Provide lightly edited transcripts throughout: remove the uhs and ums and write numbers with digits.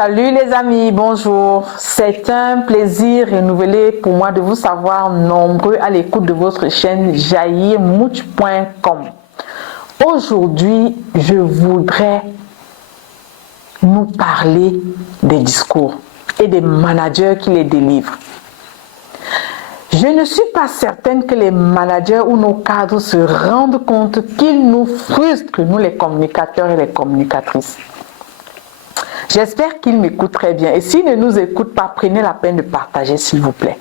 Salut les amis, bonjour. C'est un plaisir renouvelé pour moi de vous savoir nombreux à l'écoute de votre chaîne jailirmouch.com. Aujourd'hui, je voudrais nous parler des discours et des managers qui les délivrent. Je ne suis pas certaine que les managers ou nos cadres se rendent compte qu'ils nous frustrent, nous les communicateurs et les communicatrices. J'espère qu'ils m'écoutent très bien. Et s'ils ne nous écoutent pas, prenez la peine de partager, s'il vous plaît.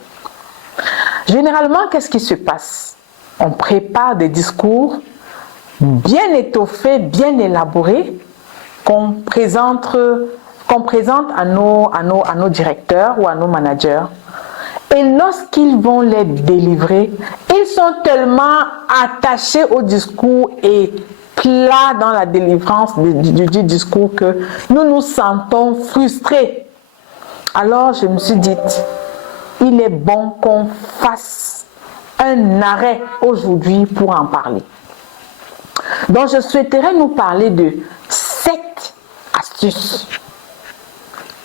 Généralement, qu'est-ce qui se passe? On prépare des discours bien étoffés, bien élaborés, qu'on présente à nos directeurs ou à nos managers. Et lorsqu'ils vont les délivrer, ils sont tellement attachés au discours et plats dans la délivrance du discours que nous nous sentons frustrés. Alors je me suis dit, il est bon qu'on fasse un arrêt aujourd'hui pour en parler. Donc je souhaiterais nous parler de 7 astuces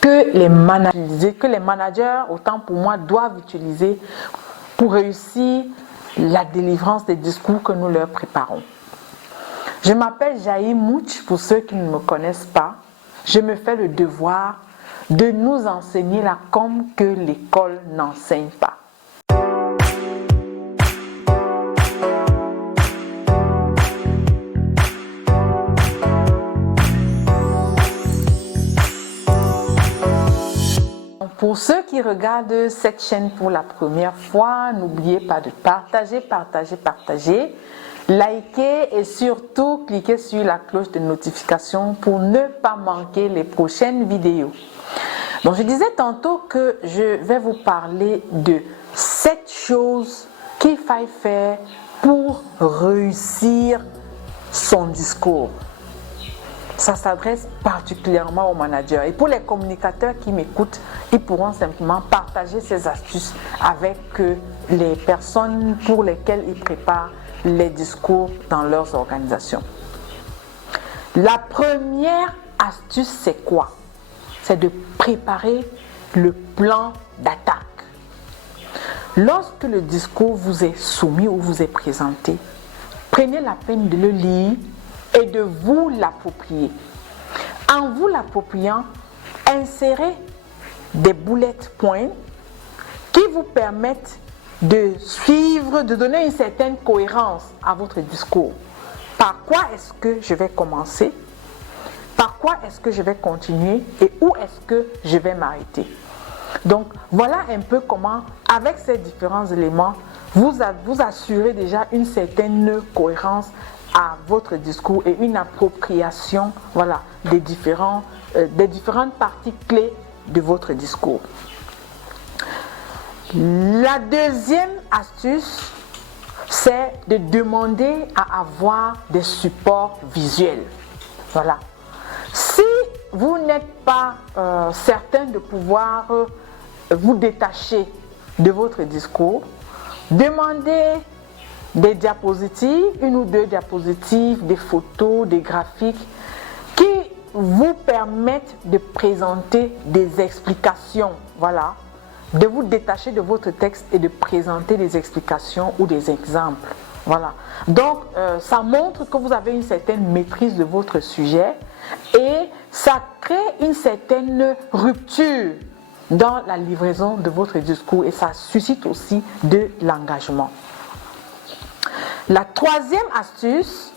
que les managers, autant pour moi, doivent utiliser pour réussir la délivrance des discours que nous leur préparons. Je m'appelle Jaïr Mouch, pour ceux qui ne me connaissent pas. Je me fais le devoir de nous enseigner la com que l'école n'enseigne pas. Pour ceux qui regardent cette chaîne pour la première fois, n'oubliez pas de partager, liker et surtout cliquer sur la cloche de notification pour ne pas manquer les prochaines vidéos. Donc je disais tantôt que je vais vous parler de 7 choses qu'il faille faire pour réussir son discours. Ça s'adresse particulièrement aux managers. Et pour les communicateurs qui m'écoutent, ils pourront simplement partager ces astuces avec les personnes pour lesquelles ils préparent les discours dans leurs organisations. La première astuce, c'est quoi? C'est de préparer le plan d'attaque. Lorsque le discours vous est soumis ou vous est présenté, prenez la peine de le lire et de vous l'approprier. En vous l'appropriant, insérez des bullet points qui vous permettent de suivre, de donner une certaine cohérence à votre discours. Par quoi est-ce que je vais commencer? Par quoi est-ce que je vais continuer? Et où est-ce que je vais m'arrêter? Donc, voilà un peu comment, avec ces différents éléments, vous assurez déjà une certaine cohérence à votre discours et une appropriation, voilà, des différentes parties clés de votre discours. La deuxième astuce, c'est de demander à avoir des supports visuels. Voilà. Si vous n'êtes pas certain de pouvoir vous détacher de votre discours, demandez des diapositives, 1 ou 2 diapositives, des photos, des graphiques qui vous permettent de présenter des explications. Voilà. De vous détacher de votre texte et de présenter des explications ou des exemples. Voilà. Donc, ça montre que vous avez une certaine maîtrise de votre sujet et ça crée une certaine rupture dans la livraison de votre discours et ça suscite aussi de l'engagement. La troisième astuce,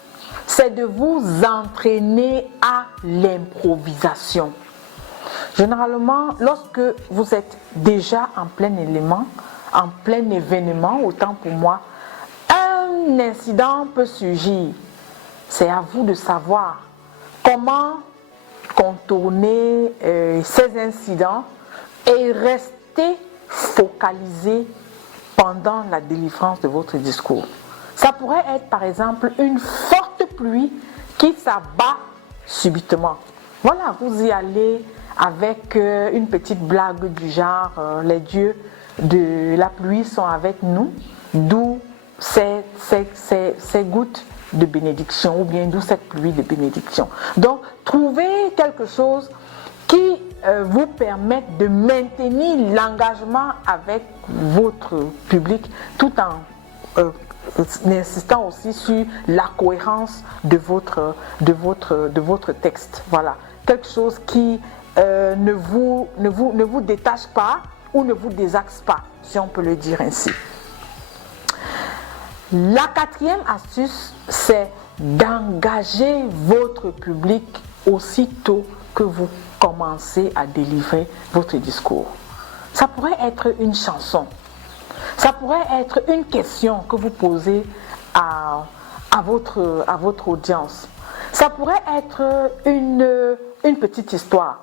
c'est de vous entraîner à l'improvisation. Généralement, lorsque vous êtes déjà en plein élément, en plein événement, autant pour moi, un incident peut surgir. C'est à vous de savoir comment contourner ces incidents et rester focalisé pendant la délivrance de votre discours. Ça pourrait être par exemple une forte pluie qui s'abat subitement. Voilà, vous y allez avec une petite blague du genre les dieux de la pluie sont avec nous, d'où ces gouttes de bénédiction ou bien d'où cette pluie de bénédiction. Donc, trouvez quelque chose qui vous permettent de maintenir l'engagement avec votre public tout en insistant aussi sur la cohérence de votre texte. Voilà, quelque chose qui ne vous détache pas ou ne vous désaxe pas, si on peut le dire ainsi. La quatrième astuce, c'est d'engager votre public aussitôt que vous commencez à délivrer votre discours. Ça pourrait être une chanson, ça pourrait être une question que vous posez à votre audience, ça pourrait être une petite histoire.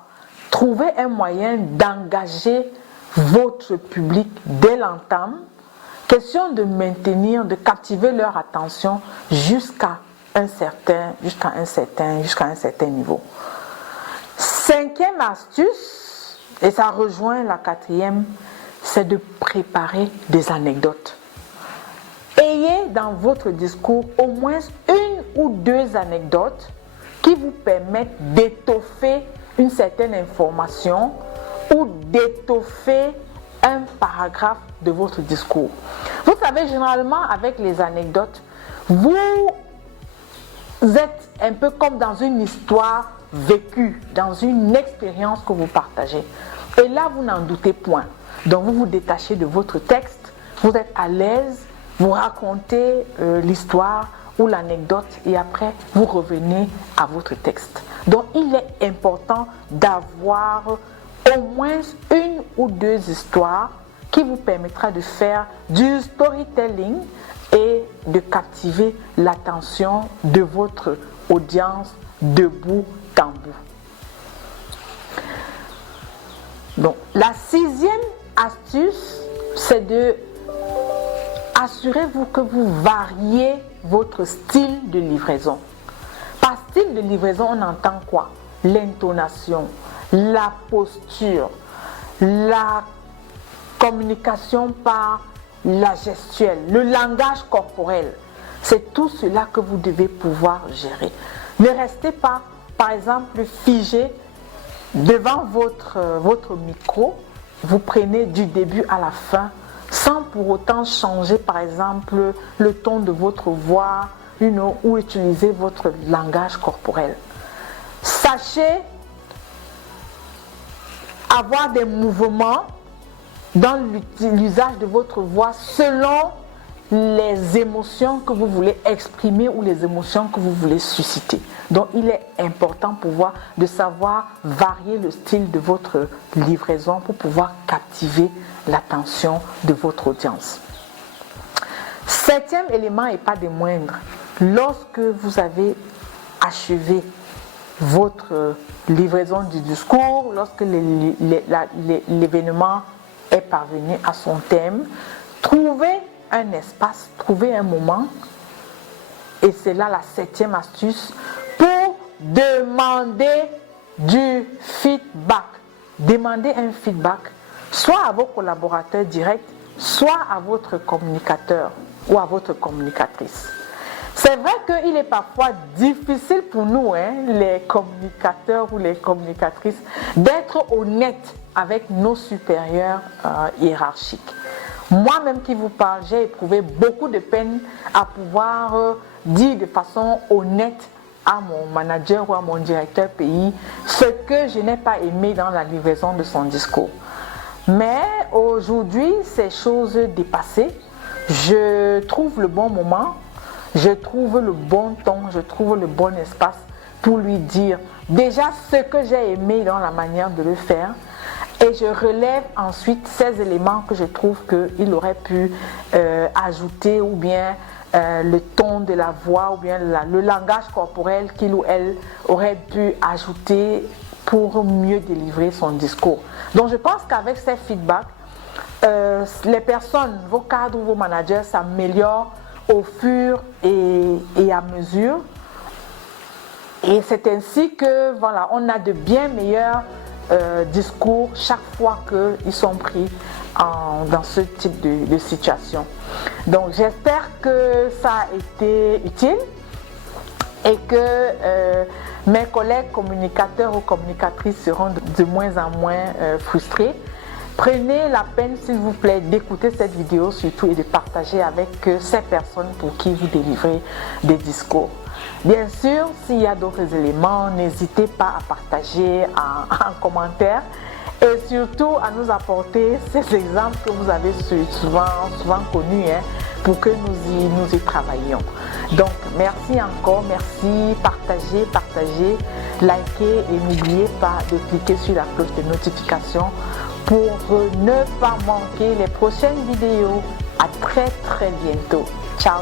Trouvez un moyen d'engager votre public dès l'entame. Question de maintenir, de captiver leur attention jusqu'à un certain niveau. Cinquième astuce, et ça rejoint la quatrième, c'est de préparer des anecdotes. Ayez dans votre discours au moins une ou deux anecdotes qui vous permettent d'étoffer une certaine information ou d'étoffer un paragraphe de votre discours. Vous savez, généralement, avec les anecdotes, vous êtes un peu comme dans une histoire vécue, dans une expérience que vous partagez. Et là, vous n'en doutez point. Donc, vous vous détachez de votre texte, vous êtes à l'aise, vous racontez l'histoire ou l'anecdote et après, vous revenez à votre texte. Donc, il est important d'avoir au moins une ou deux histoires qui vous permettra de faire du storytelling et de captiver l'attention de votre audience de bout en bout. Donc, la sixième astuce, c'est de assurez-vous que vous variez votre style de livraison. Par style de livraison, on entend quoi? L'intonation, la posture, la communication par la gestuelle, le langage corporel. C'est tout cela que vous devez pouvoir gérer. Ne restez pas, par exemple, figé devant votre micro. Vous prenez du début à la fin sans pour autant changer, par exemple, le ton de votre voix ou utiliser votre langage corporel. Sachez avoir des mouvements dans l'usage de votre voix selon les émotions que vous voulez exprimer ou les émotions que vous voulez susciter. Donc, il est important de savoir varier le style de votre livraison pour pouvoir captiver l'attention de votre audience. Septième élément et pas des moindres, lorsque vous avez achevé votre livraison du discours, lorsque l'événement est parvenu à son thème, trouvez un espace, trouvez un moment, et c'est là la septième astuce, pour demander du feedback. Demandez un feedback, soit à vos collaborateurs directs, soit à votre communicateur ou à votre communicatrice. C'est vrai qu'il est parfois difficile pour nous, les communicateurs ou les communicatrices, d'être honnêtes avec nos supérieurs hiérarchiques. Moi-même qui vous parle, j'ai éprouvé beaucoup de peine à pouvoir dire de façon honnête à mon manager ou à mon directeur pays ce que je n'ai pas aimé dans la livraison de son discours. Mais aujourd'hui, ces choses dépassées, je trouve le bon moment, je trouve le bon ton, je trouve le bon espace pour lui dire déjà ce que j'ai aimé dans la manière de le faire. Et je relève ensuite ces éléments que je trouve qu'il aurait pu ajouter, ou bien le ton de la voix, ou bien le langage corporel qu'il ou elle aurait pu ajouter pour mieux délivrer son discours. Donc je pense qu'avec ces feedbacks, les personnes, vos cadres ou vos managers s'améliorent au fur et à mesure. Et c'est ainsi que voilà, on a de bien meilleurs discours chaque fois qu'ils sont pris dans ce type de situation. Donc j'espère que ça a été utile. et que mes collègues communicateurs ou communicatrices seront de moins en moins frustrés. Prenez la peine, s'il vous plaît, d'écouter cette vidéo surtout et de partager avec ces personnes pour qui vous délivrez des discours. Bien sûr, s'il y a d'autres éléments, n'hésitez pas à partager en commentaire et surtout à nous apporter ces exemples que vous avez souvent connus pour que nous y travaillions. Donc, merci encore, merci, partagez, likez et n'oubliez pas de cliquer sur la cloche de notification pour ne pas manquer les prochaines vidéos. À très bientôt. Ciao.